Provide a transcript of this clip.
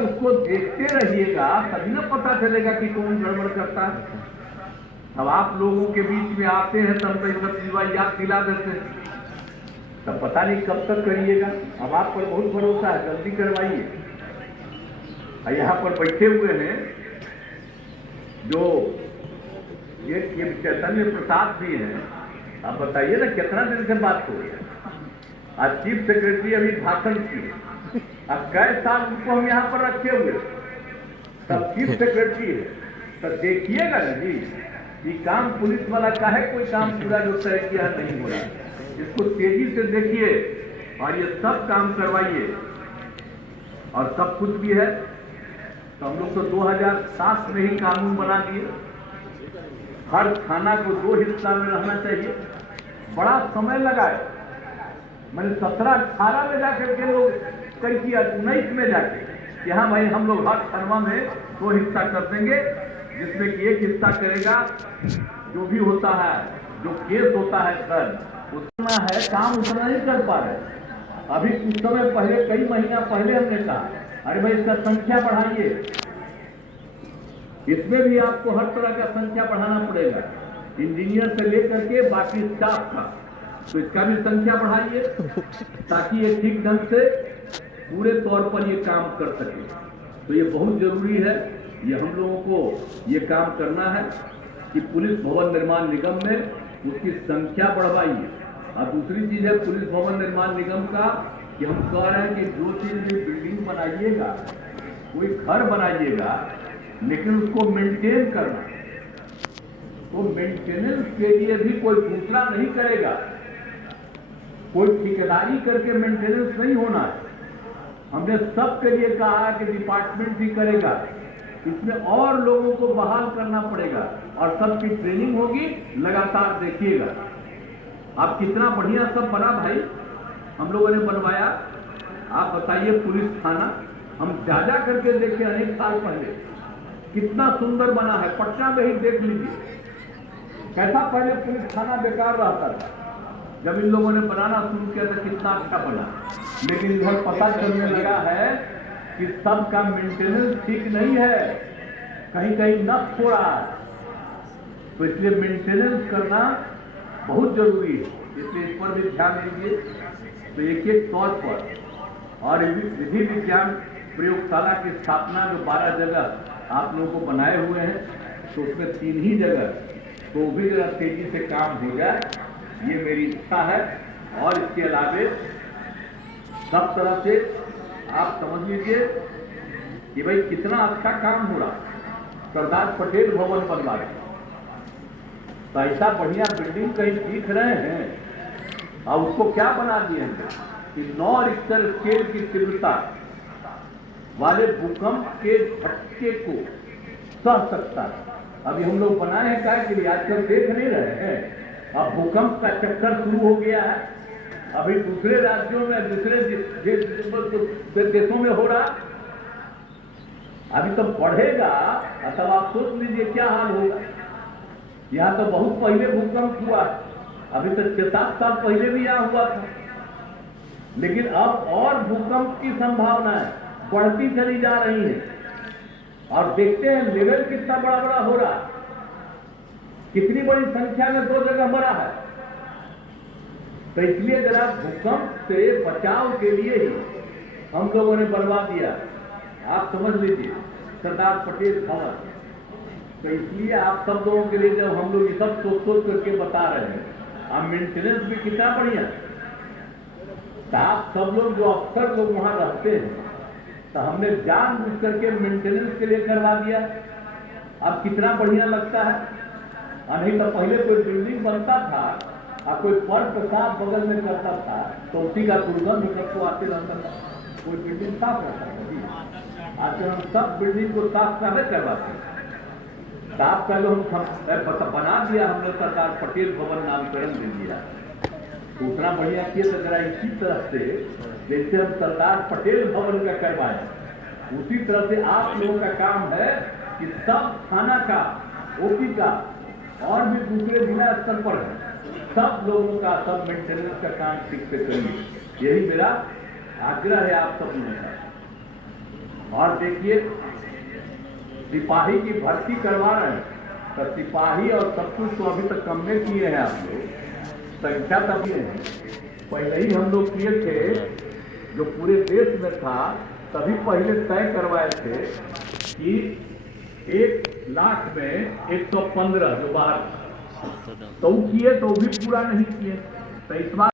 अगर उसको देखते रहिएगा तभी ना पता चलेगा कि कौन गड़बड़ करता है। अब आप लोगों के बीच में आते हैं तब तो ये सब चीजें याद दिला देते हैं, तब पता नहीं कब तक करिएगा। अब आप पर बहुत भरोसा है, जल्दी करवाइए। यहाँ पर बैठे हुए हैं जो ये चैतन्य प्रसाद भी हैं, आप बताइए ना कितना दिन से बात हो गया। आज चीफ सेक्रेटरी अभी भाषण किए, अब कई साल उनको हम यहाँ पर रखे हुए, तब चीफ सेक्रेटरी है, तो देखिएगा ना जी ये काम पुलिस वाला का है, कोई काम पूरा जो तय किया नहीं हो रहा, इसको तेजी से देखिए और ये सब काम करवाइए। और सब कुछ भी है तो हम लोग तो 2007 में ही कानून बना दिए, हर थाना को 2 हिस्सा में रहना चाहिए। बड़ा समय लगा है, मैंने 17-18 में जाकर के लोग तय किया, 19 में जाके यहाँ भाई हम लोग हर थाना में 2 हिस्सा कर देंगे, जिसमें कि एक हिस्सा करेगा जो भी होता है, जो केस होता है सर उतना है, काम उतना नहीं कर पा रहे। अभी कुछ समय पहले, कई महीना पहले हमने कहा अरे भाई इसका संख्या बढ़ाइए, इसमें भी आपको हर तरह का संख्या बढ़ाना पड़ेगा, इंजीनियर से लेकर के बाकी स्टाफ का, तो इसका भी संख्या बढ़ाइए ताकि ये ठीक ढंग से पूरे तौर पर ये काम कर सके। तो ये बहुत जरूरी है, ये हम लोगों को ये काम करना है कि पुलिस भवन निर्माण निगम में उसकी संख्या बढ़वाइए। और दूसरी चीज है पुलिस भवन निर्माण निगम का कि हम कह रहे हैं कि जो चीज भी बिल्डिंग बनाइएगा, कोई घर बनाइएगा, लेकिन उसको मेंटेन करना, तो मेंटेनेंस के लिए भी कोई दूसरा नहीं करेगा, कोई ठेकेदारी करके मेंटेनेंस नहीं होना है। हमने सबके लिए कहा कि डिपार्टमेंट भी करेगा, इसमें और लोगों को बहाल करना पड़ेगा और सबकी ट्रेनिंग होगी, लगातार देखिएगा। आप कितना बढ़िया सब बना भाई, हम लोगों ने बनवाया। आप बताइए पुलिस थाना हम जा करके देखे अनेक साल पहले, कितना सुंदर बना है, पटना में ही देख लीजिए कैसा पहले पुलिस थाना बेकार रहता था, जब इन लोगों ने बनाना शुरू किया तो कितना अच्छा बना। लेकिन इधर पता चलने लगा है कि सबका मेंटेनेंस ठीक नहीं है, कहीं कहीं नष्ट हो रहा है, तो इसलिए मेंटेनेंस करना बहुत जरूरी है, इसलिए इस पर भी ध्यान दीजिए। तो एक एक तौर पर और विधि विज्ञान प्रयोगशाला की स्थापना जो 12 जगह आप लोगों को बनाए हुए हैं, तो उसमें 3 ही जगह, तो भी जरा तेजी से काम हो जाए, ये मेरी इच्छा है। और इसके अलावे सब तरह से आप समझ लीजिए कि भाई कितना अच्छा काम हो रहा। सरदार पटेल भवन बनवा रहे, तो ऐसा बढ़िया बिल्डिंग कहीं दिख रहे हैं और उसको क्या बना दिए हैं कि 9 रिक्टर स्केल की तीव्रता वाले भूकंप के झटके को सह सकता है। अभी हम लोग बनाए हैं क्या के लिए, आजकल देख नहीं रहे हैं, अब भूकंप का चक्कर शुरू हो गया है, अभी दूसरे राज्यों में, दूसरे देशों में हो रहा, अभी तो बढ़ेगा, तब आप सोच लीजिए क्या हाल होगा। यहाँ तो बहुत पहले भूकंप हुआ, अभी तो 6-7 साल पहले भी यहाँ हुआ था, लेकिन अब और भूकंप की संभावनाएं बढ़ती चली जा रही है। और देखते हैं लेवल कितना बड़ा बड़ा हो रहा है, कितनी बड़ी संख्या में 2 जगह मरा है। तो इसलिए जरा भूकंप से बचाव के लिए ही हम लोगों ने बनवा दिया, आप समझ लीजिए सरदार पटेल भवन। तो इसलिए आप सब लोगों के लिए जब हम लोग ये सब सोच करके बता रहे हैं, आप मेंटेनेंस भी कितना बढ़िया, तो आप सब लोग जो अफसर लोग वहां रहते हैं, तो हमने जानबूझ करके मेंटेनेंस के लिए करवा दिया। अब कितना बढ़िया लगता है। नहीं तो पहले कोई बिल्डिंग बनता था और कोई पर प्रसाद बगल में करता था, तो उसी का दुर्गंध निकल को आते रहता था, कोई बिल्डिंग साफ रहता था। आज हम सब बिल्डिंग को साफ करने करवाते हैं, साफ कर लो, हम बना दिया हमने, सरदार पटेल भवन नामकरण दे दिया, उतना बढ़िया किए। तो जरा इसी तरह से जैसे हम सरदार पटेल भवन का करवाए, उसी तरह से आप लोगों का काम है कि सब थाना का, ओपी का और भी दूसरे जिला स्तर पर है, सब लोगों का सब मेंटेनेंस का काम ठीक से करिए, यही मेरा आग्रह है आप सब लोगों का। और देखिए सिपाही की भर्ती करवा रहे हैं, तो सिपाही और सब कुछ तो अभी तक कम में किए हैं आप लोग, संख्या तभी है। पहले ही हम लोग किए थे, जो पूरे देश में था, तभी पहले तय करवाए थे कि 1 लाख में 115 जो बाहर, तो किए तो भी पूरा नहीं किए। तो इस बार